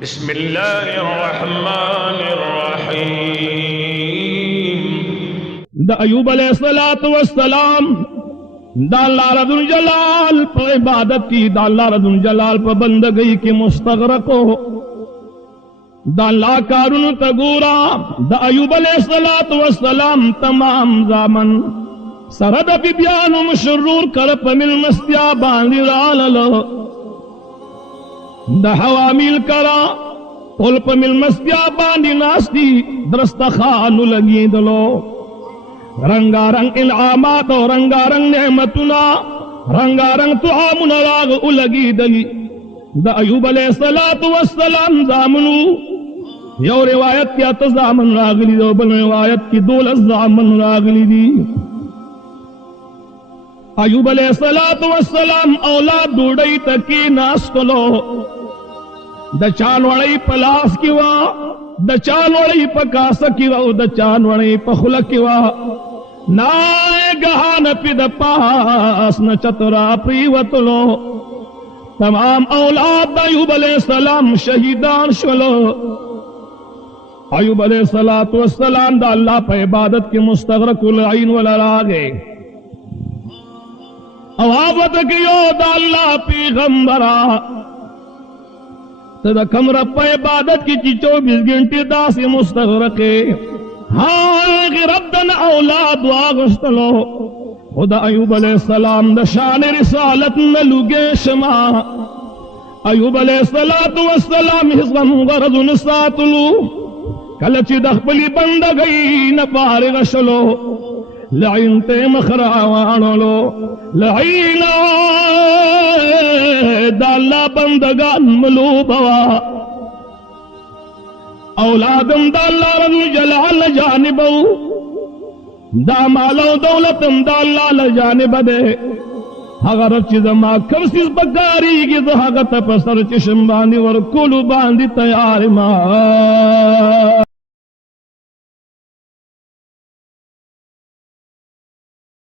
بسم اللہ الرحمن الرحیم. دا ایوب علیہ السلام دا اللہ رب الجلال پر عبادت کی، دا اللہ رب الجلال پر بندگی کی مستغرق ہو، دا اللہ کارون تگورا دا ایوب علیہ السلام تمام زامن سرد پی بیانو مشرور کرپ مل مستیا باندی راللو دا حوامیل کرا قلپ مل مستیا باندی ناستی درستخانو لگی دلو، رنگا رنگ انعامات و رنگا رنگ نعمتنا، رنگا رنگ طعامنا راغ لگی دلی دا ایوب علیہ السلام زامنو. یو روایت کی اتزامن راغلی دو، بل روایت کی دول ازامن راغلی دی. ایوب علیہ السلام اولاد ڈوڑی تکی ناستلو، دا چانوڑی پلاس کی وا، دا چانوڑی پکاس کی وا، دا چانوڑی پخلک کی وا، نائے گہان پی دا پاس ن چترا پریوتلو. تمام اولاد دا ایوب علیہ السلام شہیدان شلو. ایوب علیہ السلام دا اللہ پہ عبادت کی مستغرق العین والراغے اوابت کیو دا اللہ پیغمبرا تدا کم رب پہ عبادت کی چی 24 گھنٹے دا سی مستغرقے. ہاں ربدن اولاد واغشتلو. خدا ایوب علیہ السلام دا شان رسالت نلوگے شما، ایوب علیہ السلام حضم غرض نساتلو، کلچی دخبلی بندگئی نپارغ شلو، لعین تے مخراوانلو، لعینا دا اللہ بندگان ملوبوا. اولادم دا اللہ رضو جلال جانبو، دا مالو دولتم دا اللہ لجانب دے. اگر چیز ما کم سیز بکاری کی تو حقت پسر چشم باندی ورکولو باندی تیار ما